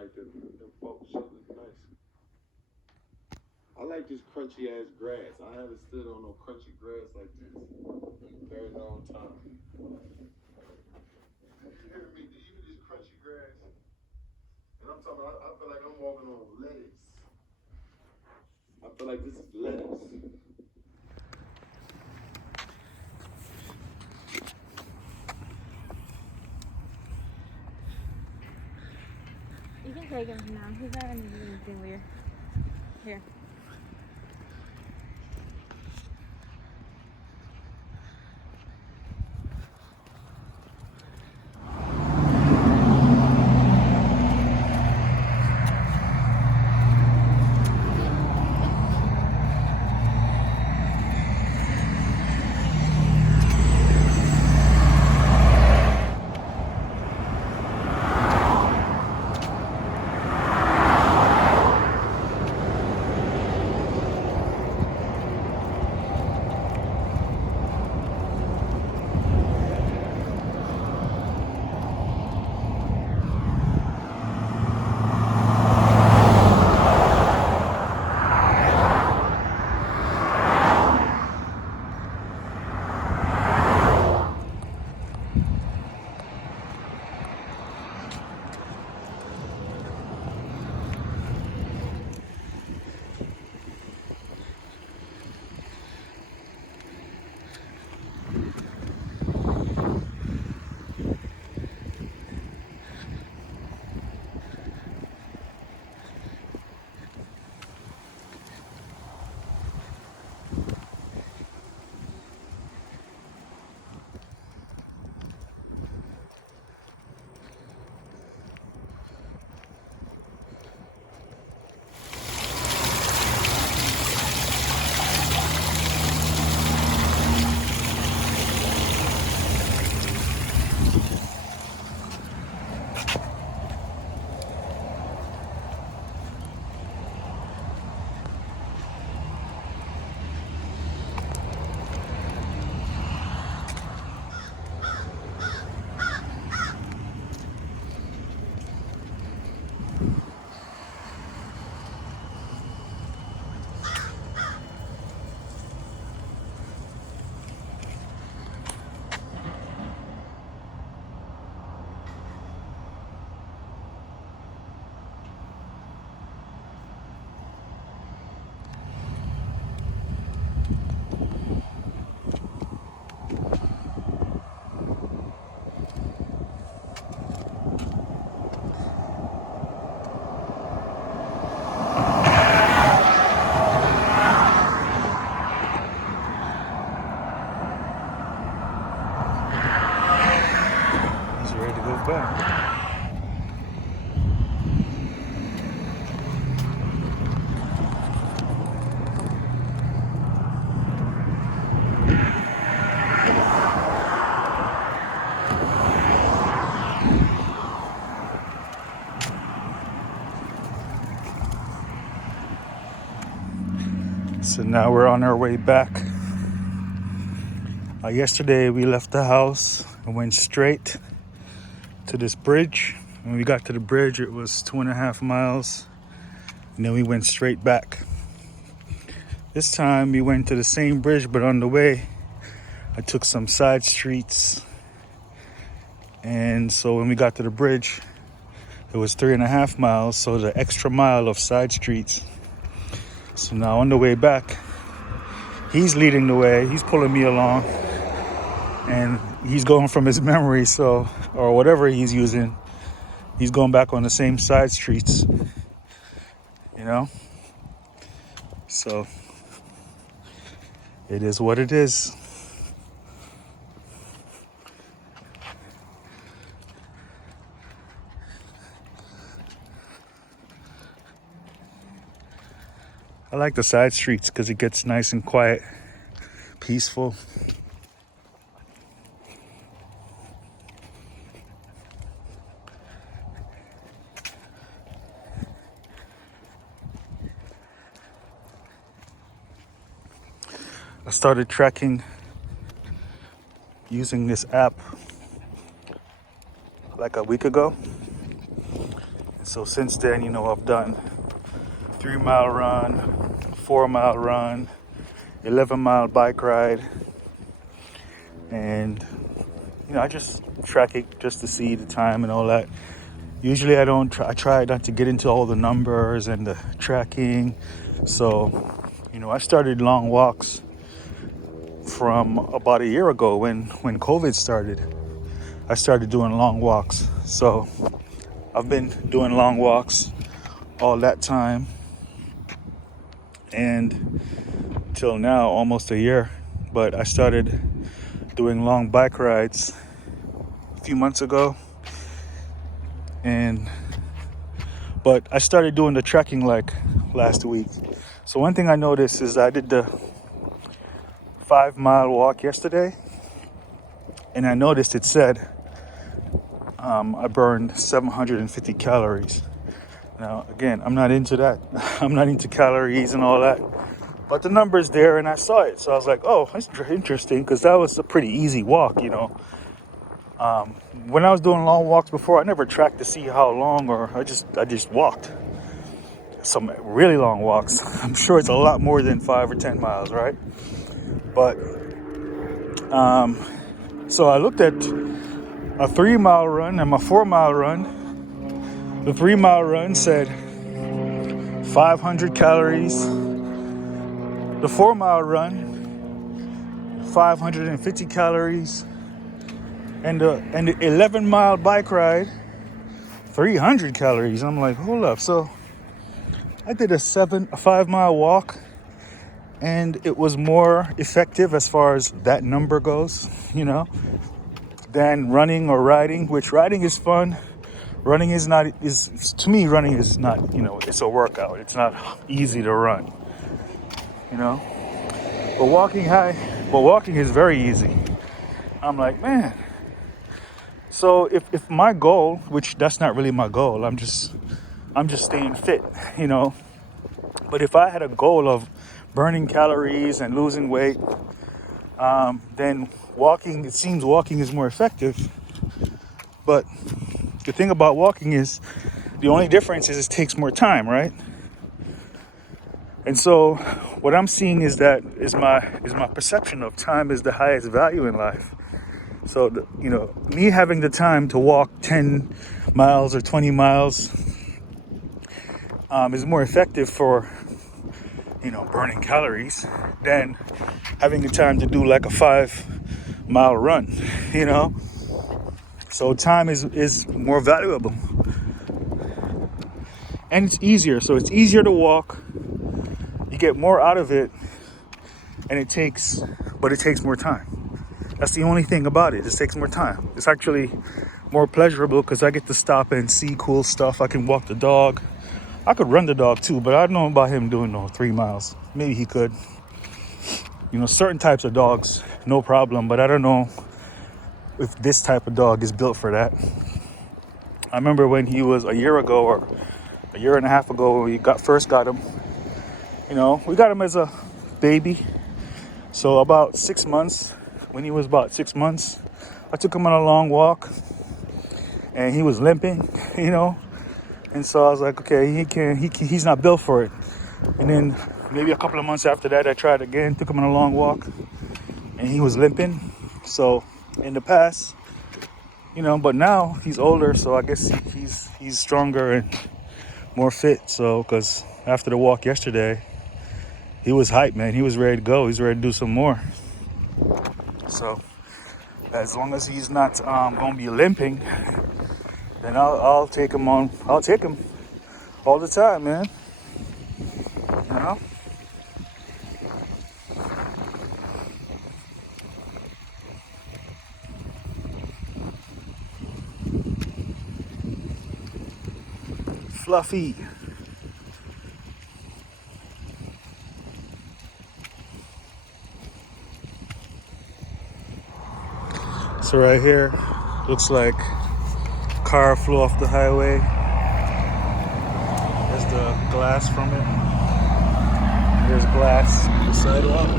like them folk shit look nice. I like this crunchy ass grass. I haven't stood on no crunchy grass like this in a very long time. You hear me? Even this crunchy grass. And I'm talking about, I feel like I'm walking on lettuce. I feel like this is lettuce. You can take him now. He's not gonna do anything weird. Here. He's ready to go back. So now we're on our way back. Yesterday we left the house and went straight to this bridge. When we got to the bridge, it was 2.5 miles, and then we went straight back. This time we went to the same bridge, but on the way I took some side streets, and so when we got to the bridge it was 3.5 miles, so the extra mile of side streets. So now on the way back, he's leading the way, he's pulling me along, and he's going from his memory, so, or whatever he's using, he's going back on the same side streets, you know? So it is what it is. I like the side streets because it gets nice and quiet, peaceful. I started tracking using this app like a week ago. So since then, I've done 3-mile run, 4-mile run, 11-mile bike ride, and I just track it just to see the time and all that. Usually I don't I try not to get into all the numbers and the tracking. So I started long walks from about a year ago when COVID started. I started doing long walks. So I've been doing long walks all that time, and till now, almost a year. But I started doing long bike rides a few months ago, but I started doing the trekking like last week. So one thing I noticed is I did the 5-mile walk yesterday, and I noticed it said I burned 750 calories. Now, again, I'm not into that. I'm not into calories and all that. But the number's there, and I saw it. So I was like, oh, that's interesting, because that was a pretty easy walk, When I was doing long walks before, I never tracked to see how long, or I just walked. Some really long walks. I'm sure it's a lot more than 5 or 10 miles, right? But, so I looked at a 3-mile run and my 4-mile run. The 3-mile run said 500 calories. The 4-mile run, 550 calories. And the 11-mile bike ride, 300 calories. I'm like, hold up. So I did a 5-mile walk, and it was more effective as far as that number goes, than running or riding, which riding is fun. Running is not, to me, running is not, it's a workout. It's not easy to run, But walking is very easy. I'm like, man. So if my goal, which that's not really my goal, I'm just staying fit, But if I had a goal of burning calories and losing weight, then it seems walking is more effective. But the thing about walking is, the only difference is it takes more time, right? And so what I'm seeing is my perception of time is the highest value in life. So, me having the time to walk 10 miles or 20 miles is more effective for, burning calories than having the time to do like a 5-mile run, So time is more valuable. And it's easier. So it's easier to walk. You get more out of it, and it takes more time. That's the only thing about it. It takes more time. It's actually more pleasurable because I get to stop and see cool stuff. I can walk the dog. I could run the dog too, but I don't know about him doing 3 miles. Maybe he could. Certain types of dogs, no problem, but I don't know if this type of dog is built for that. I remember when he was a year ago or a year and a half ago, when we first got him. We got him as a baby. So about 6 months, when he was about 6 months, I took him on a long walk, and he was limping, And so I was like, okay, he's not built for it. And then maybe a couple of months after that, I tried again, took him on a long walk, and he was limping. So in the past, but now he's older, so I guess he's stronger and more fit. So, because after the walk yesterday, he was hyped, man. He was ready to go. He's ready to do some more. So as long as he's not going to be limping, then I'll take him on. I'll take him all the time, man. Fluffy. So right here, looks like car flew off the highway. There's the glass from it. There's glass on the sidewalk.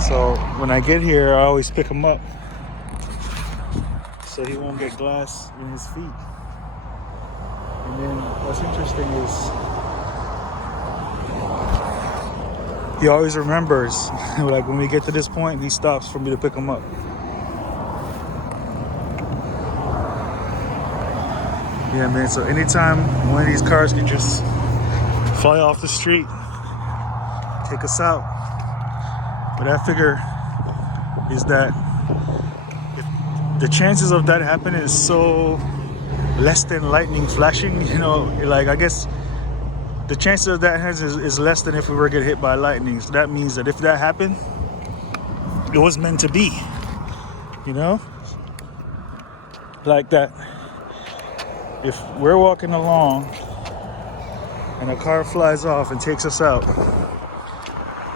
So when I get here, I always pick him up so he won't get glass in his feet. And then what's interesting is he always remembers, like when we get to this point, he stops for me to pick him up. Yeah, man, so anytime one of these cars can just fly off the street, take us out. But I figure is that if the chances of that happening is so less than lightning flashing, you know, like I guess the chances of that is less than if we were to get hit by lightning. So that means that if that happened, it was meant to be, you know? Like that. If we're walking along and a car flies off and takes us out,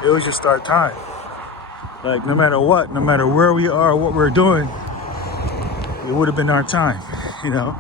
it was just our time. Like no matter what, no matter where we are, what we're doing, it would have been our time, you know?